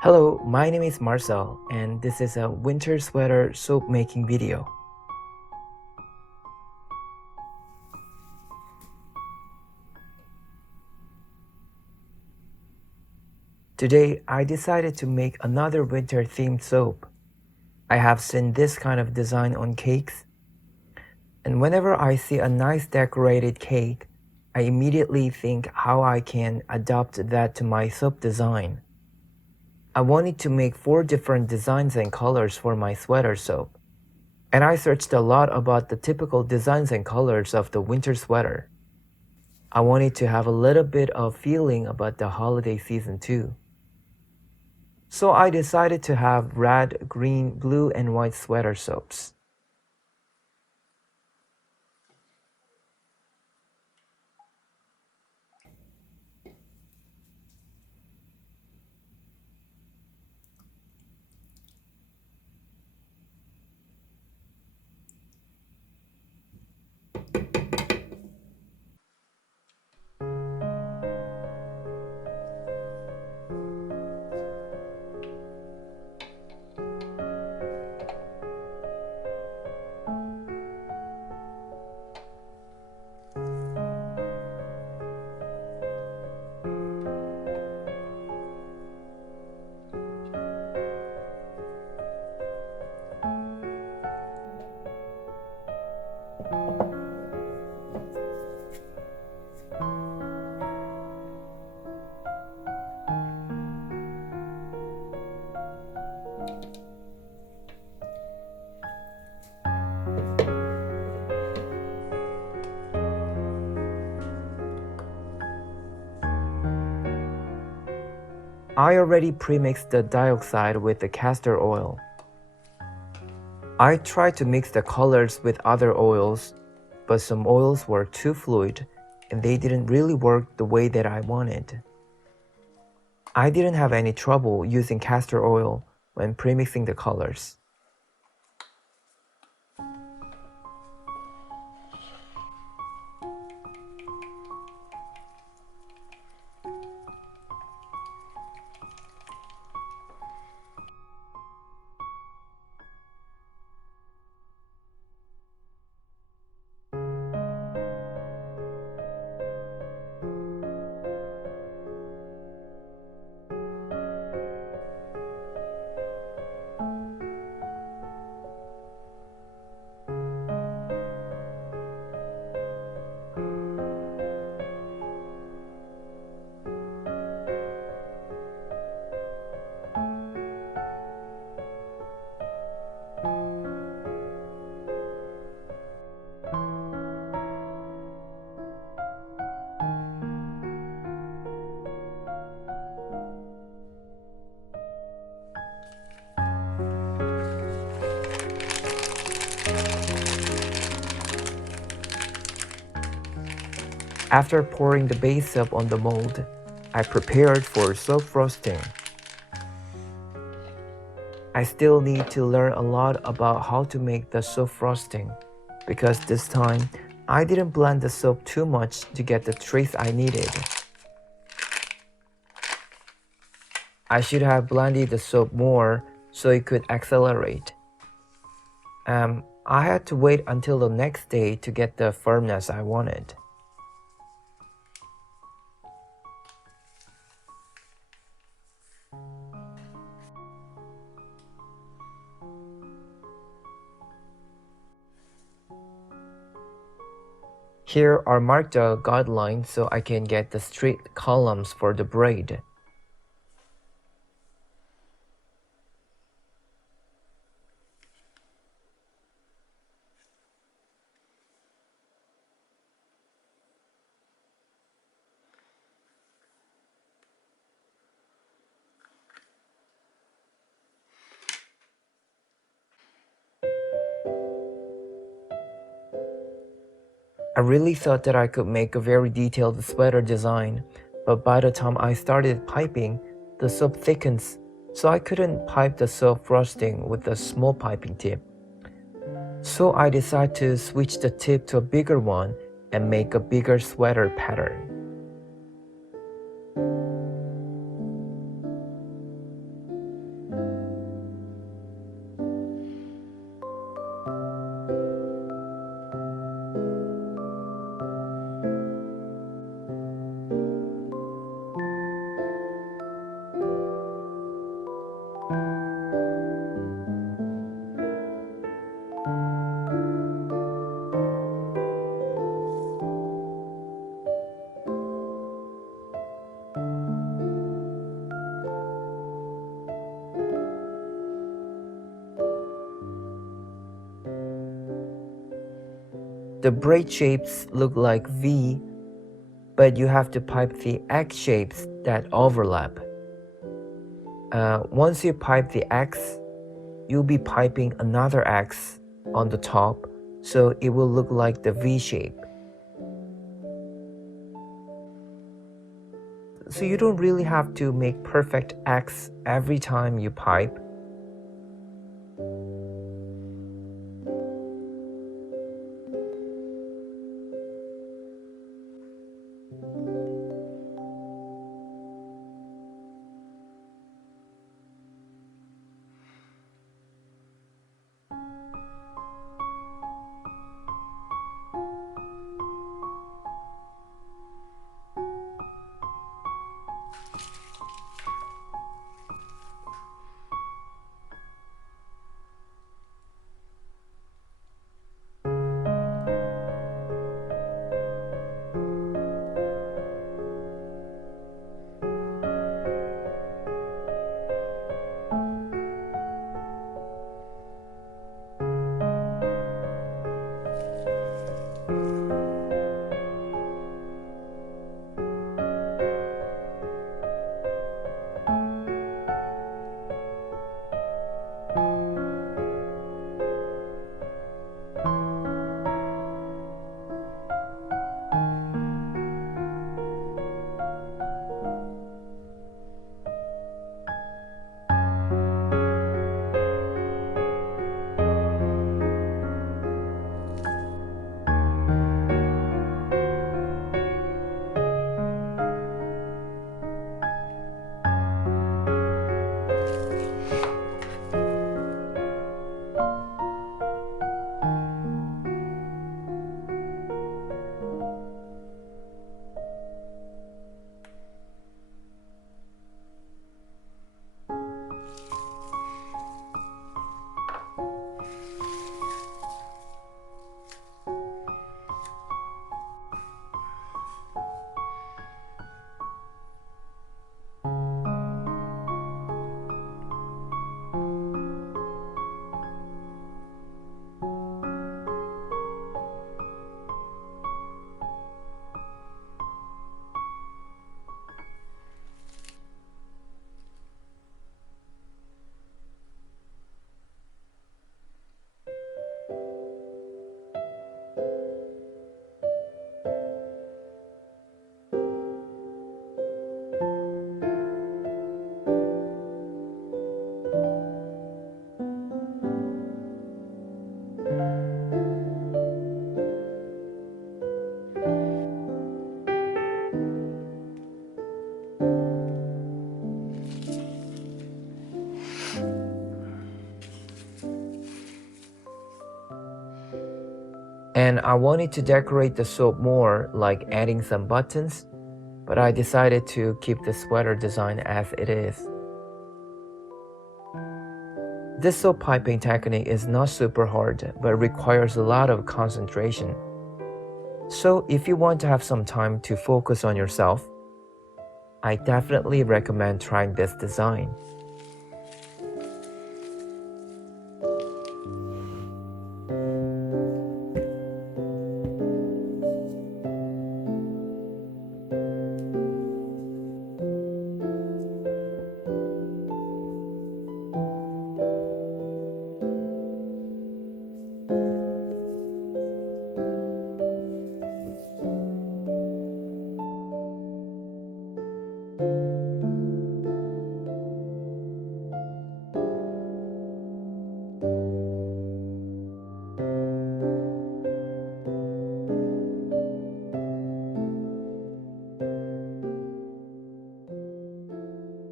Hello, my name is Marcel, and this is a winter sweater soap making video. Today, I decided to make another winter themed soap. I have seen this kind of design on cakes, and whenever I see a nice decorated cake, I immediately think how I can adapt that to my soap design. I wanted to make 4 different designs and colors for my sweater soap. And I searched a lot about the typical designs and colors of the winter sweater. I wanted to have a little bit of feeling about the holiday season too. So I decided to have red, green, blue, and white sweater soaps. I already pre-mixed the dioxide with the castor oil. I tried to mix the colors with other oils, but some oils were too fluid and they didn't really work the way that I wanted. I didn't have any trouble using castor oil when pre-mixing the colors. After pouring the base soap on the mold, I prepared for soap frosting. I still need to learn a lot about how to make the soap frosting, because this time I didn't blend the soap too much to get the trace I needed. I should have blended the soap more so it could accelerate. I had to wait until the next day to get the firmness I wanted. Here are marked the guidelines so I can get the straight columns for the braid. I really thought that I could make a very detailed sweater design, but by the time I started piping, the soap thickens, so I couldn't pipe the soap frosting with a small piping tip. So I decided to switch the tip to a bigger one and make a bigger sweater pattern. The braid shapes look like V, but you have to pipe the X shapes that overlap. Once you pipe the X, you'll be piping another X on the top, so it will look like the V shape. So you don't really have to make perfect X every time you pipe. And I wanted to decorate the soap more, like adding some buttons, but I decided to keep the sweater design as it is. This soap piping technique is not super hard, but requires a lot of concentration. So if you want to have some time to focus on yourself, I definitely recommend trying this design.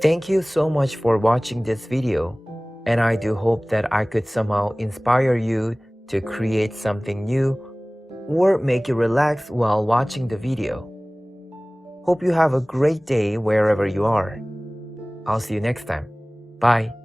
Thank you so much for watching this video, and I do hope that I could somehow inspire you to create something new or make you relax while watching the video. Hope you have a great day wherever you are. I'll see you next time. Bye.